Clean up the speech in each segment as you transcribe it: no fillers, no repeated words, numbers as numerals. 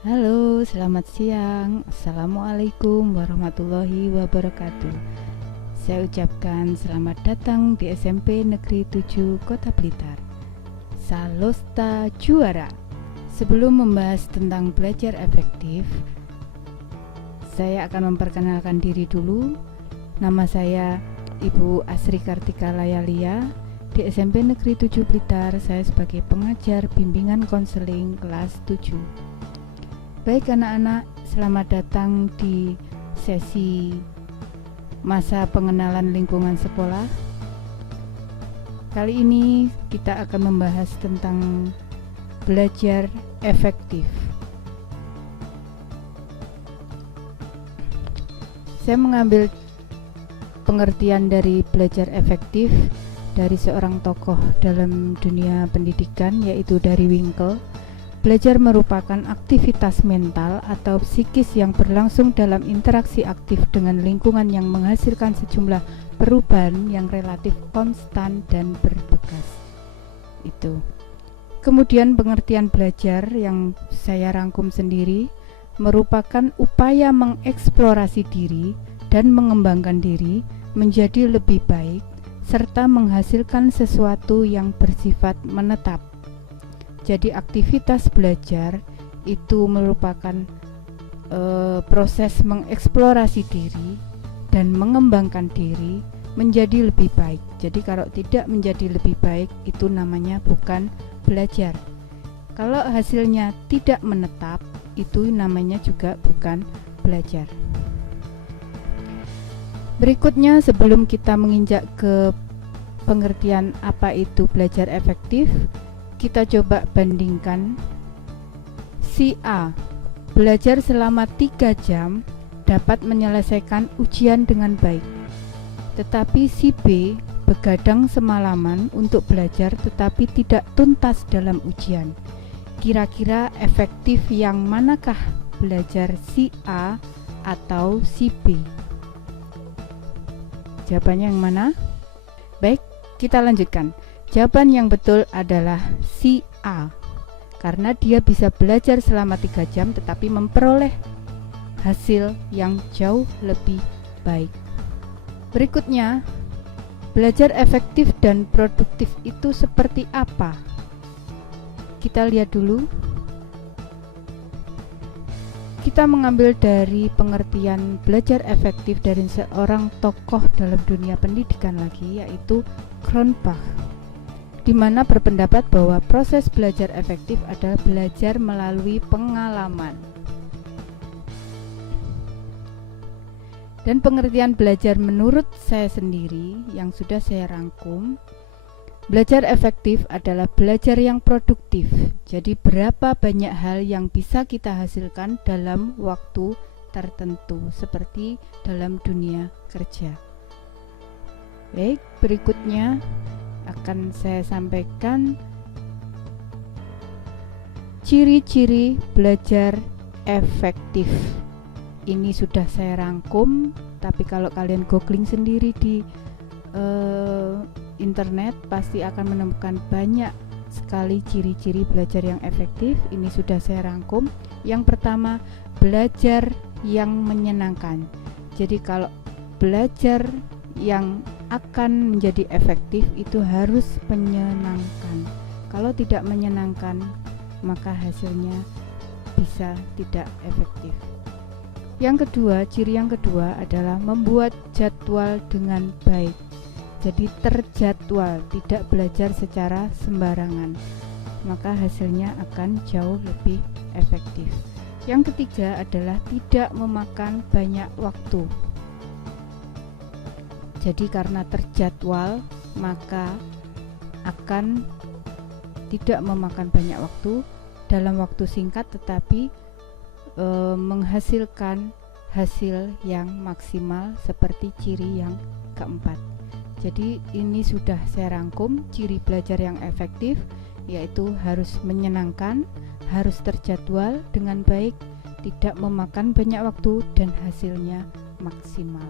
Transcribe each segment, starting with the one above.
Halo, selamat siang. Assalamualaikum warahmatullahi wabarakatuh. Saya ucapkan selamat datang di SMP Negeri 7 Kota Blitar. Salosta juara. Sebelum membahas tentang belajar efektif, saya akan memperkenalkan diri dulu. Nama saya Ibu Asri Kartika Layalia. Di SMP Negeri 7 Blitar, saya sebagai pengajar bimbingan konseling kelas 7. Baik anak-anak, selamat datang di sesi masa pengenalan lingkungan sekolah. Kali ini kita akan membahas tentang belajar efektif. Saya mengambil pengertian dari belajar efektif dari seorang tokoh dalam dunia pendidikan, yaitu dari Winkel. Belajar merupakan aktivitas mental atau psikis yang berlangsung dalam interaksi aktif dengan lingkungan yang menghasilkan sejumlah perubahan yang relatif konstan dan berbekas. Itu. Kemudian pengertian belajar yang saya rangkum sendiri merupakan upaya mengeksplorasi diri dan mengembangkan diri menjadi lebih baik serta menghasilkan sesuatu yang bersifat menetap. Jadi aktivitas belajar itu merupakan proses mengeksplorasi diri dan mengembangkan diri menjadi lebih baik. Jadi kalau tidak menjadi lebih baik, itu namanya bukan belajar. Kalau hasilnya tidak menetap, itu namanya juga bukan belajar. Berikutnya, sebelum kita menginjak ke pengertian apa itu belajar efektif, kita coba bandingkan. Si A belajar selama 3 jam dapat menyelesaikan ujian dengan baik. Tetapi si B begadang semalaman untuk belajar tetapi tidak tuntas dalam ujian. Kira-kira efektif yang manakah, belajar si A atau si B? Jawabannya yang mana? Baik, kita lanjutkan. Jawaban yang betul adalah si A, karena dia bisa belajar selama 3 jam tetapi memperoleh hasil yang jauh lebih baik. Berikutnya, belajar efektif dan produktif itu seperti apa? Kita lihat dulu. Kita mengambil dari pengertian belajar efektif dari seorang tokoh dalam dunia pendidikan lagi, yaitu Cronbach, di mana berpendapat bahwa proses belajar efektif adalah belajar melalui pengalaman. Dan pengertian belajar menurut saya sendiri yang sudah saya rangkum, belajar efektif adalah belajar yang produktif. Jadi berapa banyak hal yang bisa kita hasilkan dalam waktu tertentu, seperti dalam dunia kerja. Baik, berikutnya akan saya sampaikan ciri-ciri belajar efektif. Ini sudah saya rangkum, tapi kalau kalian googling sendiri di internet pasti akan menemukan banyak sekali ciri-ciri belajar yang efektif. Ini sudah saya rangkum. Yang pertama, belajar yang menyenangkan. Jadi kalau belajar yang akan menjadi efektif itu harus menyenangkan. Kalau tidak menyenangkan, maka hasilnya bisa tidak efektif. Yang kedua, ciri yang kedua adalah membuat jadwal dengan baik. Jadi terjadwal, tidak belajar secara sembarangan, maka hasilnya akan jauh lebih efektif. Yang ketiga adalah tidak memakan banyak waktu. Jadi karena terjadwal, maka akan tidak memakan banyak waktu dalam waktu singkat, tetapi menghasilkan hasil yang maksimal, seperti ciri yang keempat. Jadi ini sudah saya rangkum ciri belajar yang efektif, yaitu harus menyenangkan, harus terjadwal dengan baik, tidak memakan banyak waktu, dan hasilnya maksimal.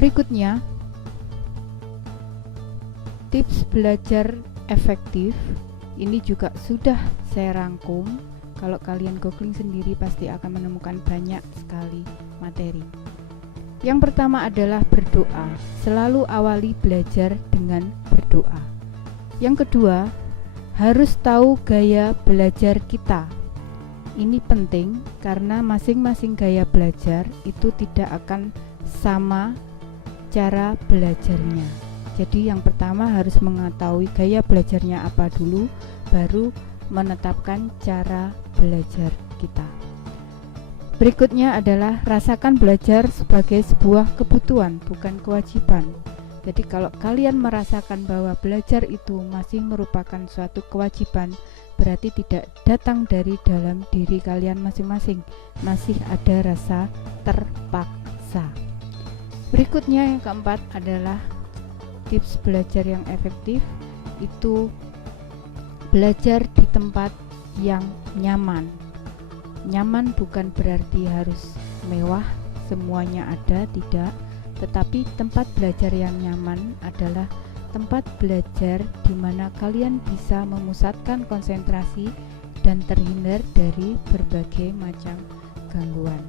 Berikutnya, tips belajar efektif. Ini juga sudah saya rangkum Kalau kalian googling sendiri pasti akan menemukan banyak sekali materi. Yang pertama adalah berdoa. Selalu awali belajar dengan berdoa. Yang kedua, harus tahu gaya belajar kita. Ini penting karena masing-masing gaya belajar itu tidak akan sama cara belajarnya. Jadi yang pertama harus mengetahui gaya belajarnya apa dulu, baru menetapkan cara belajar kita. Berikutnya adalah rasakan belajar sebagai sebuah kebutuhan, bukan kewajiban. Jadi kalau kalian merasakan bahwa belajar itu masih merupakan suatu kewajiban, berarti tidak datang dari dalam diri kalian masing-masing, masih ada rasa terpaksa. Berikutnya yang keempat adalah tips belajar yang efektif, itu belajar di tempat yang nyaman. Nyaman bukan berarti harus mewah, semuanya ada, tidak. Tetapi tempat belajar yang nyaman adalah tempat belajar di mana kalian bisa memusatkan konsentrasi dan terhindar dari berbagai macam gangguan.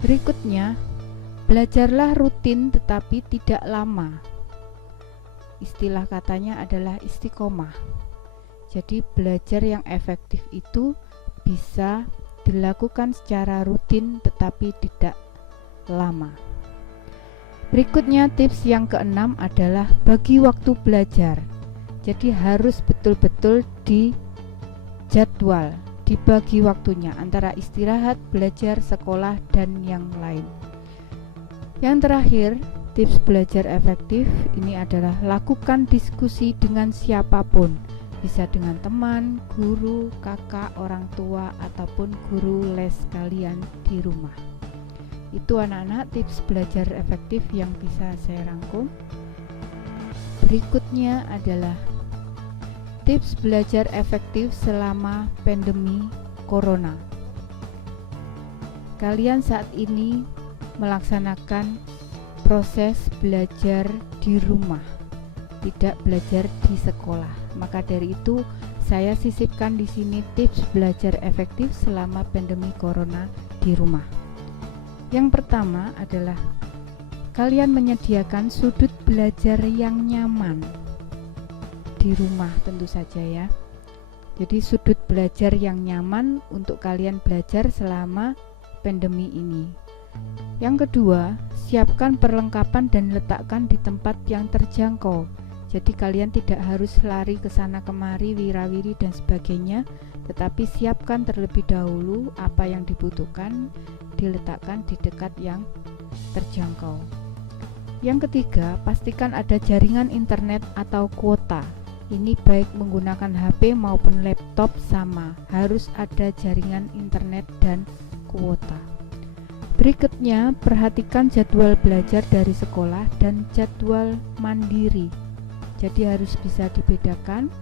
Berikutnya, belajarlah rutin tetapi tidak lama. Istilah katanya adalah istiqomah. Jadi belajar yang efektif itu bisa dilakukan secara rutin tetapi tidak lama. Berikutnya tips yang keenam adalah bagi waktu belajar. Jadi harus betul-betul dijadwal, dibagi waktunya antara istirahat, belajar, sekolah, dan yang lain. Yang terakhir, tips belajar efektif ini adalah lakukan diskusi dengan siapapun. Bisa dengan teman, guru, kakak, orang tua, ataupun guru les kalian di rumah. Itu anak-anak tips belajar efektif yang bisa saya rangkum. Berikutnya adalah tips belajar efektif selama pandemi corona. Kalian saat ini melaksanakan proses belajar di rumah, tidak belajar di sekolah. Maka dari itu saya sisipkan di sini tips belajar efektif selama pandemi corona di rumah. Yang pertama adalah kalian menyediakan sudut belajar yang nyaman di rumah tentu saja ya. Jadi sudut belajar yang nyaman untuk kalian belajar selama pandemi ini. Yang kedua, siapkan perlengkapan dan letakkan di tempat yang terjangkau. Jadi kalian tidak harus lari ke sana kemari, wirawiri dan sebagainya, tetapi siapkan terlebih dahulu apa yang dibutuhkan, diletakkan di dekat yang terjangkau. Yang ketiga, pastikan ada jaringan internet atau kuota. Ini baik menggunakan HP maupun laptop sama, harus ada jaringan internet dan kuota. Berikutnya, perhatikan jadwal belajar dari sekolah dan jadwal mandiri. Jadi harus bisa dibedakan,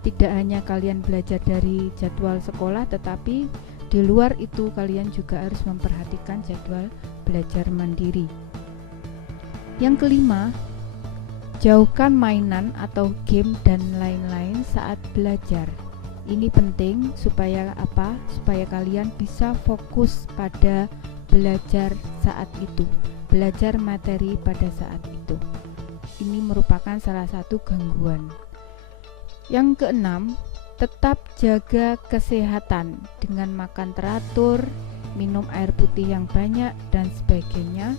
tidak hanya kalian belajar dari jadwal sekolah, tetapi di luar itu kalian juga harus memperhatikan jadwal belajar mandiri. Yang kelima, jauhkan mainan atau game dan lain-lain saat belajar. Ini penting supaya apa? Supaya kalian bisa fokus pada belajar saat itu, belajar materi pada saat itu. Ini merupakan salah satu gangguan. Yang keenam, tetap jaga kesehatan dengan makan teratur, minum air putih yang banyak dan sebagainya,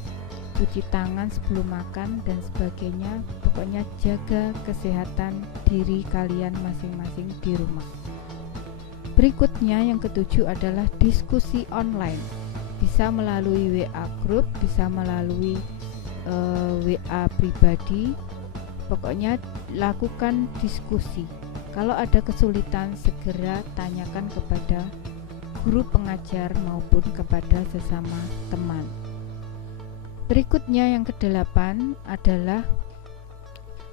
cuci tangan sebelum makan dan sebagainya. Pokoknya jaga kesehatan diri kalian masing-masing di rumah. Berikutnya yang ketujuh adalah diskusi online. Bisa melalui WA group, bisa melalui WA pribadi. Pokoknya lakukan diskusi. Kalau ada kesulitan segera tanyakan kepada guru pengajar maupun kepada sesama teman. Berikutnya yang kedelapan adalah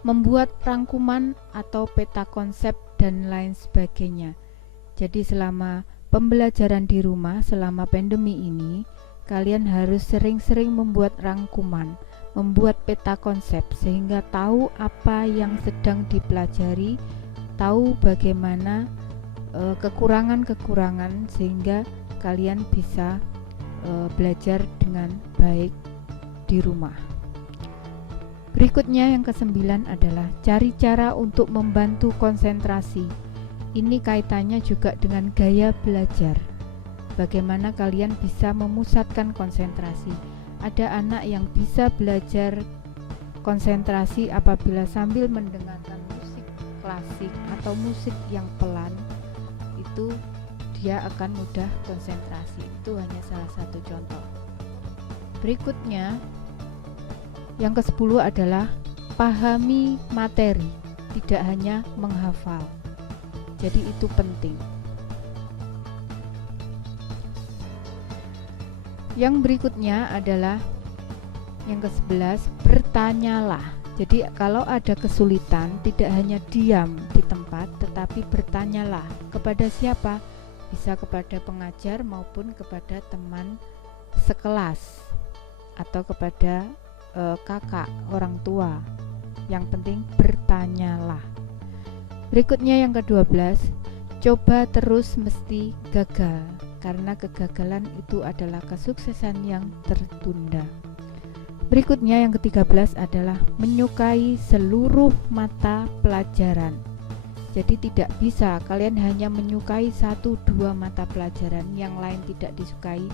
membuat rangkuman atau peta konsep dan lain sebagainya. Jadi selama pembelajaran di rumah selama pandemi ini, kalian harus sering-sering membuat rangkuman, membuat peta konsep sehingga tahu apa yang sedang dipelajari, tahu bagaimana kekurangan-kekurangan sehingga kalian bisa belajar dengan baik di rumah. Berikutnya yang ke-9 adalah cari cara untuk membantu konsentrasi. Ini kaitannya juga dengan gaya belajar. Bagaimana kalian bisa memusatkan konsentrasi. Ada anak yang bisa belajar konsentrasi apabila sambil mendengarkan musik klasik atau musik yang pelan, itu dia akan mudah konsentrasi. Itu hanya salah satu contoh. Berikutnya yang ke-10 adalah pahami materi, tidak hanya menghafal. Jadi itu penting. Yang berikutnya adalah yang ke-11, bertanyalah. Jadi kalau ada kesulitan, tidak hanya diam di tempat, tetapi bertanyalah. Kepada siapa? Bisa kepada pengajar maupun kepada teman sekelas atau kepada kakak, orang tua. Yang penting bertanyalah. Berikutnya yang ke-12, coba terus mesti gagal, karena kegagalan itu adalah kesuksesan yang tertunda. Berikutnya yang ke-13 adalah menyukai seluruh mata pelajaran. Jadi tidak bisa kalian hanya menyukai 1-2 mata pelajaran, yang lain tidak disukai,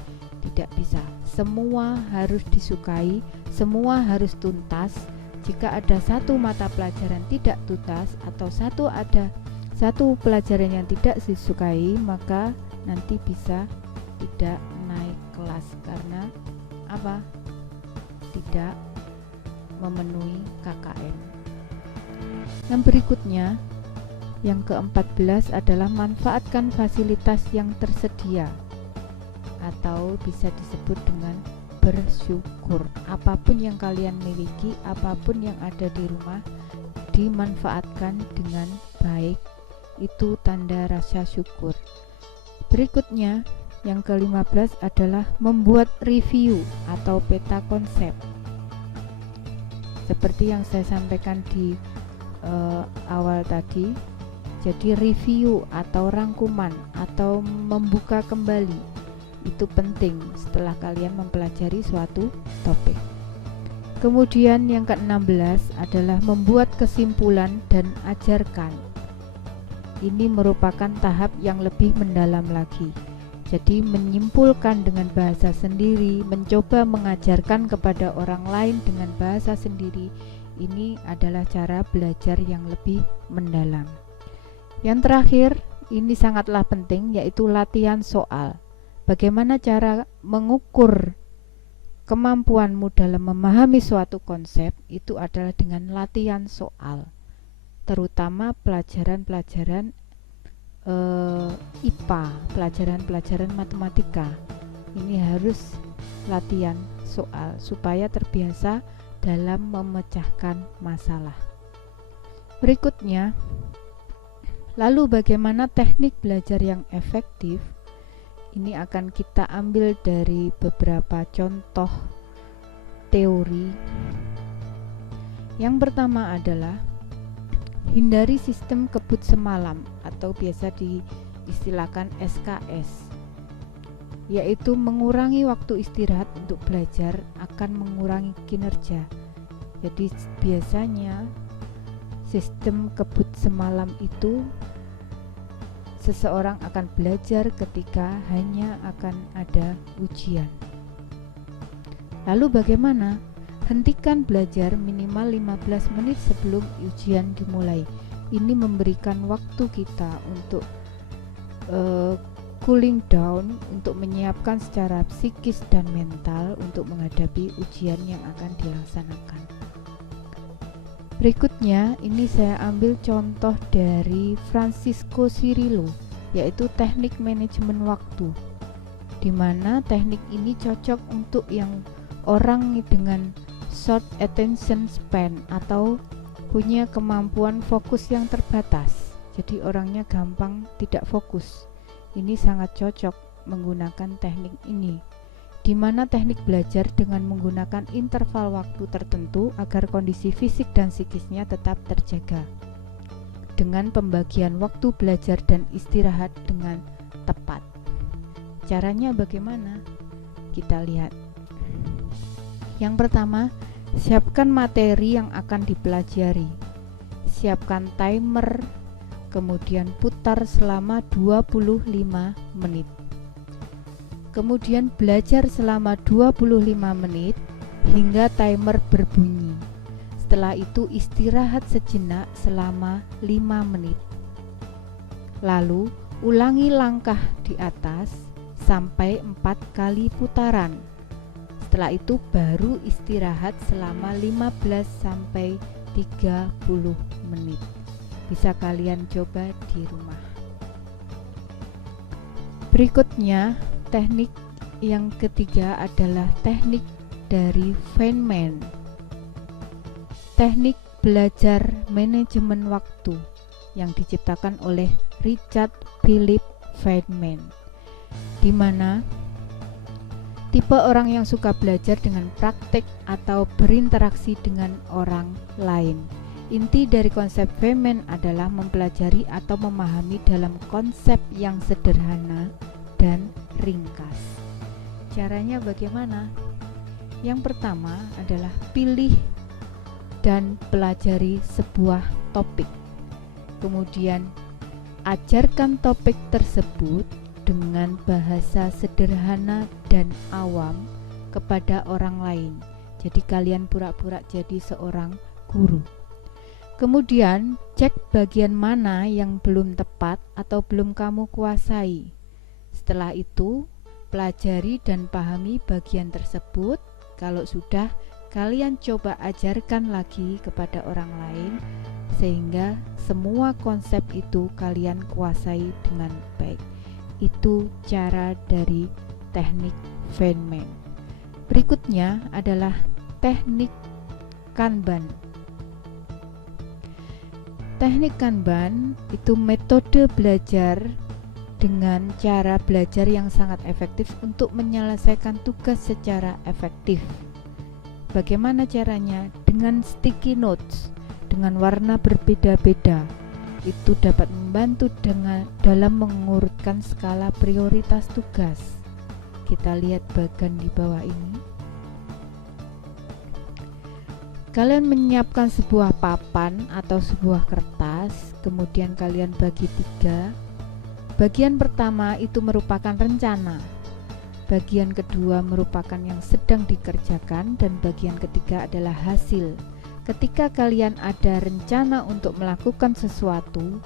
tidak bisa. Semua harus disukai, semua harus tuntas. Jika ada satu mata pelajaran tidak tuntas atau satu pelajaran yang tidak disukai, maka nanti bisa tidak naik kelas karena apa? Tidak memenuhi KKM. Yang berikutnya, yang ke-14 adalah manfaatkan fasilitas yang tersedia atau bisa disebut dengan bersyukur. Apapun yang kalian miliki, apapun yang ada di rumah, dimanfaatkan dengan baik. Itu tanda rasa syukur. Berikutnya, yang ke-15 adalah membuat review atau peta konsep. Seperti yang saya sampaikan di awal tadi, jadi review atau rangkuman atau membuka kembali itu penting setelah kalian mempelajari suatu topik. Kemudian yang ke-16 adalah membuat kesimpulan dan ajarkan. Ini merupakan tahap yang lebih mendalam lagi. Jadi menyimpulkan dengan bahasa sendiri, mencoba mengajarkan kepada orang lain dengan bahasa sendiri, ini adalah cara belajar yang lebih mendalam. Yang terakhir, ini sangatlah penting, yaitu latihan soal. Bagaimana cara mengukur kemampuanmu dalam memahami suatu konsep, itu adalah dengan latihan soal. Terutama pelajaran-pelajaran IPA, pelajaran-pelajaran matematika. Ini harus latihan soal supaya terbiasa dalam memecahkan masalah. Berikutnya, lalu bagaimana teknik belajar yang efektif? Ini akan kita ambil dari beberapa contoh teori. Yang pertama adalah hindari sistem kebut semalam atau biasa diistilahkan SKS, yaitu mengurangi waktu istirahat untuk belajar akan mengurangi kinerja. Jadi biasanya sistem kebut semalam itu seseorang akan belajar ketika hanya akan ada ujian. Lalu bagaimana? Hentikan belajar minimal 15 menit sebelum ujian dimulai. Ini memberikan waktu kita untuk cooling down, untuk menyiapkan secara psikis dan mental untuk menghadapi ujian yang akan dilaksanakan. Berikutnya, ini saya ambil contoh dari Francisco Cirillo, yaitu teknik manajemen waktu, di mana teknik ini cocok untuk yang orang dengan short attention span atau punya kemampuan fokus yang terbatas. Jadi orangnya gampang tidak fokus. Ini sangat cocok menggunakan teknik ini, di mana teknik belajar dengan menggunakan interval waktu tertentu agar kondisi fisik dan psikisnya tetap terjaga. dengan pembagian waktu belajar dan istirahat dengan tepat. Caranya bagaimana? Kita lihat. Yang pertama, siapkan materi yang akan dipelajari. Siapkan timer, kemudian putar selama 25 menit. Kemudian belajar selama 25 menit hingga timer berbunyi. Setelah itu istirahat sejenak selama 5 menit. Lalu ulangi langkah di atas sampai 4 kali putaran. Setelah itu baru istirahat selama 15 sampai 30 menit. Bisa kalian coba di rumah. Berikutnya, teknik yang ketiga adalah teknik dari Feynman. Teknik belajar manajemen waktu yang diciptakan oleh Richard Philip Feynman, di mana tipe orang yang suka belajar dengan praktek atau berinteraksi dengan orang lain. Inti dari konsep Feynman adalah mempelajari atau memahami dalam konsep yang sederhana dan ringkas. Caranya bagaimana? Yang pertama adalah pilih dan pelajari sebuah topik. Kemudian ajarkan topik tersebut dengan bahasa sederhana dan awam kepada orang lain. Jadi kalian pura-pura jadi seorang guru. Kemudian cek bagian mana yang belum tepat atau belum kamu kuasai. Setelah itu pelajari dan pahami bagian tersebut. Kalau sudah, kalian coba ajarkan lagi kepada orang lain sehingga semua konsep itu kalian kuasai dengan baik. Itu cara dari teknik Feynman. Berikutnya adalah teknik Kanban. Teknik Kanban itu metode belajar dengan cara belajar yang sangat efektif untuk menyelesaikan tugas secara efektif. Bagaimana caranya? Dengan sticky notes dengan warna berbeda-beda. Itu dapat membantu dalam mengurutkan skala prioritas tugas. Kita lihat bagian di bawah ini. Kalian menyiapkan sebuah papan atau sebuah kertas, kemudian kalian bagi 3. Bagian pertama itu merupakan rencana. Bagian kedua merupakan yang sedang dikerjakan dan bagian ketiga adalah hasil. Ketika kalian ada rencana untuk melakukan sesuatu,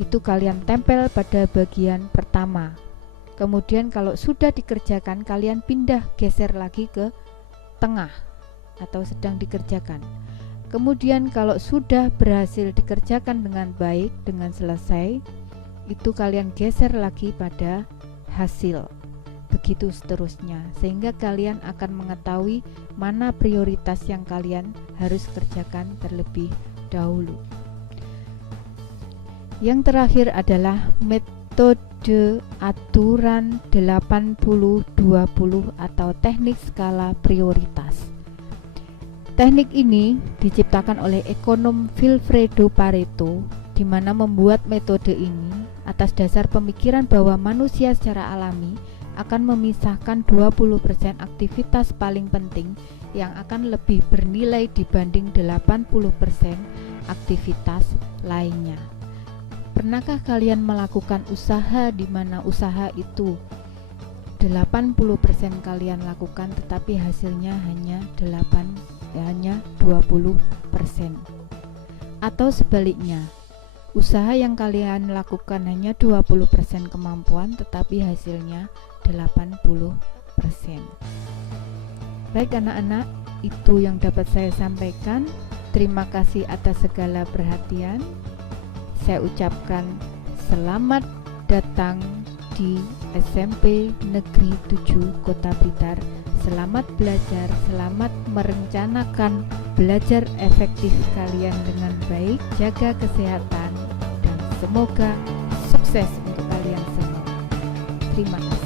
itu kalian tempel pada bagian pertama. Kemudian kalau sudah dikerjakan, kalian pindah geser lagi ke tengah atau sedang dikerjakan. Kemudian kalau sudah berhasil dikerjakan dengan baik, dengan selesai, itu kalian geser lagi pada hasil. Begitu seterusnya, sehingga kalian akan mengetahui mana prioritas yang kalian harus kerjakan terlebih dahulu. Yang terakhir adalah metode aturan 80-20 atau teknik skala prioritas. Teknik ini diciptakan oleh ekonom Vilfredo Pareto, di mana membuat metode ini atas dasar pemikiran bahwa manusia secara alami akan memisahkan 20% aktivitas paling penting yang akan lebih bernilai dibanding 80% aktivitas lainnya. Pernahkah kalian melakukan usaha di mana usaha itu 80% kalian lakukan tetapi hasilnya hanya 20%? Atau sebaliknya, usaha yang kalian lakukan hanya 20% kemampuan tetapi hasilnya 80%. Baik anak-anak, itu yang dapat saya sampaikan. Terima kasih atas segala perhatian. Saya ucapkan selamat datang di SMP Negeri 7 Kota Blitar. Selamat belajar, selamat merencanakan belajar efektif kalian dengan baik. Jaga kesehatan dan semoga sukses untuk kalian semua. Terima kasih.